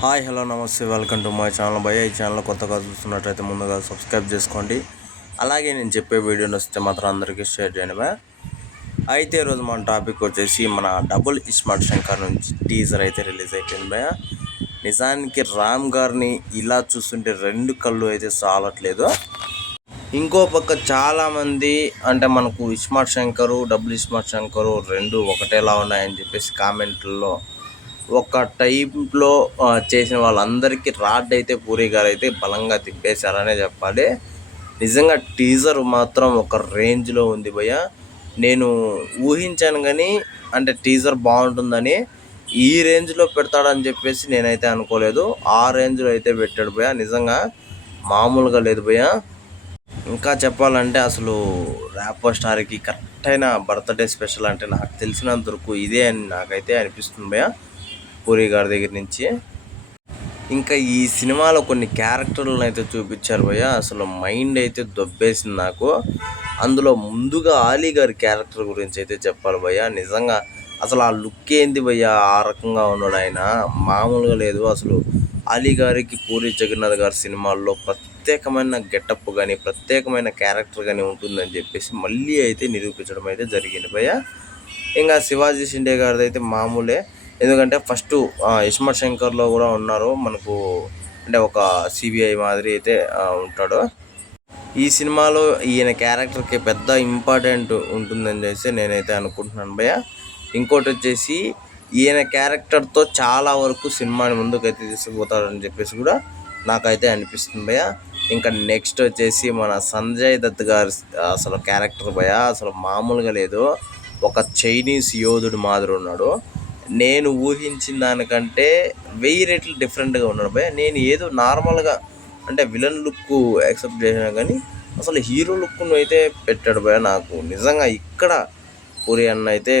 Hi hello నమస్తే, welcome to my channel భయ్య. ఈ ఛానల్ కొత్తగా చూస్తున్నట్లయితే ముందుగా సబ్స్క్రైబ్ చేసుకోండి. అలాగే నేను చెప్పే వీడియోని వస్తే మాత్రం అందరికీ షేర్ చేయండి భయ్య. అయితే ఈరోజు మన టాపిక్ వచ్చేసి మన డబుల్ ఇస్మార్ట్ శంకర్ నుంచి టీజర్ అయితే రిలీజ్ అయిపోయింది భయ్య. నిజానికి రామ్ గారిని ఇలా చూస్తుంటే రెండు కళ్ళు అయితే చాలట్లేదు. ఇంకో పక్క చాలామంది అంటే మనకు ఇస్మార్ట్ శంకరు డబుల్ ఇస్మార్ట్ శంకరు రెండు ఒకటేలా ఉన్నాయని చెప్పేసి కామెంట్లలో ఒక టైంలో చేసిన వాళ్ళందరికీ రాడ్ అయితే పూరి గారు అయితే బలంగా తిప్పేశారనే చెప్పాలి. నిజంగా టీజర్ మాత్రం ఒక రేంజ్లో ఉంది భయ్య. నేను ఊహించాను కానీ అంటే టీజర్ బాగుంటుందని ఈ రేంజ్లో పెడతాడని చెప్పేసి నేనైతే అనుకోలేదు. ఆ రేంజ్లో అయితే పెట్టాడు భయ్య. నిజంగా మామూలుగా లేదు భయ్య. ఇంకా చెప్పాలంటే అసలు ర్యాపర్ స్టార్కి కరెక్ట్ అయిన బర్త్డే స్పెషల్ అంటే నాకు తెలిసినంత వరకు ఇదే అని నాకైతే అనిపిస్తుంది భయ్య, పూరి గారి దగ్గర నుంచి. ఇంకా ఈ సినిమాలో కొన్ని క్యారెక్టర్లను అయితే చూపించారు భయ్య. అసలు మైండ్ అయితే దొబ్బేసింది నాకు. అందులో ముందుగా ఆలీ గారి క్యారెక్టర్ గురించి అయితే చెప్పాలి భయ్య. నిజంగా అసలు ఆ లుక్ ఏంది భయ్య, ఆ రకంగా ఉన్నాడు ఆయన, మామూలుగా లేదు. అసలు ఆలీ గారికి పూరి జగన్నాథ్ గారి సినిమాల్లో ప్రత్యేకమైన గెటప్ కానీ ప్రత్యేకమైన క్యారెక్టర్ కానీ ఉంటుందని చెప్పేసి మళ్ళీ అయితే నిరూపించడం అయితే జరిగింది భయ్య. ఇంకా శివాజీ షిండే గారిది అయితే మామూలే. ఎందుకంటే ఫస్ట్ ఇస్మార్ట్ శంకర్లో కూడా ఉన్నారు మనకు, అంటే ఒక సిబిఐ మాదిరి అయితే ఉంటాడు. ఈ సినిమాలో ఈయన క్యారెక్టర్కి పెద్ద ఇంపార్టెంట్ ఉంటుందని చెప్పేసి నేనైతే అనుకుంటున్నాను భయ్య. ఇంకోటి వచ్చేసి ఈయన క్యారెక్టర్తో చాలా వరకు సినిమాని ముందుకైతే తీసుకుపోతారని చెప్పేసి కూడా నాకైతే అనిపిస్తుంది భయ్య. ఇంకా నెక్స్ట్ వచ్చేసి మన సంజయ్ దత్ గారి అసలు క్యారెక్టర్ భయ్య అసలు మామూలుగా లేదు. ఒక చైనీస్ యోధుడు మాదిరి ఉన్నాడు. నేను ఊహించిన దానికంటే 1000 రెట్లు డిఫరెంట్గా ఉన్నాడు భయ్య. నేను ఏదో నార్మల్గా అంటే విలన్ లుక్ యాక్సెప్ట్ చేసినా కానీ అసలు హీరో లుక్ను అయితే పెట్టాడు భయ్య. నాకు నిజంగా ఇక్కడ పూరి అన్న అయితే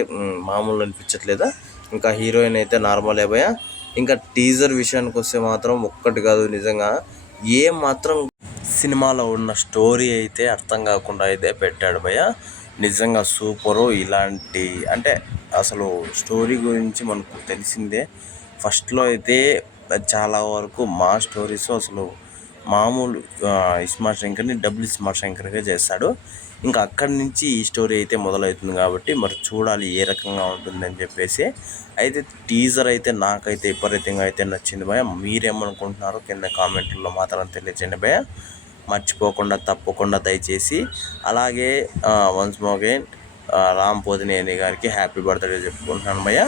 మామూలు అనిపించట్లేదా. ఇంకా హీరోయిన్ అయితే నార్మలే భయ్య. ఇంకా టీజర్ విషయానికి వస్తే మాత్రం ఒక్కటి కాదు, నిజంగా ఏ మాత్రం సినిమాలో ఉన్న స్టోరీ అయితే అర్థం కాకుండా అయితే పెట్టాడు భయ్య. నిజంగా సూపరు. ఇలాంటి అంటే అసలు స్టోరీ గురించి మనకు తెలిసిందే. ఫస్ట్లో అయితే చాలా వరకు మా స్టోరీస్ అసలు మామూలు ఇస్మార్ట్ శంకర్ని డబుల్ ఇస్మార్ట్ శంకర్గా చేస్తాడు. ఇంకా అక్కడి నుంచి ఈ స్టోరీ అయితే మొదలవుతుంది కాబట్టి మరి చూడాలి ఏ రకంగా ఉంటుందని చెప్పేసి. అయితే టీజర్ అయితే నాకైతే విపరీతంగా అయితే నచ్చింది భయ్య. మీరేమనుకుంటున్నారో కింద కామెంట్లలో మాత్రం తెలియజేయండి భయ్య. మర్చిపోకుండా తప్పకుండా దయచేసి. అలాగే once more again Ram Pothineni గారికి హ్యాపీ బర్త్డే చెప్పుకుంటున్నాను భయ్య.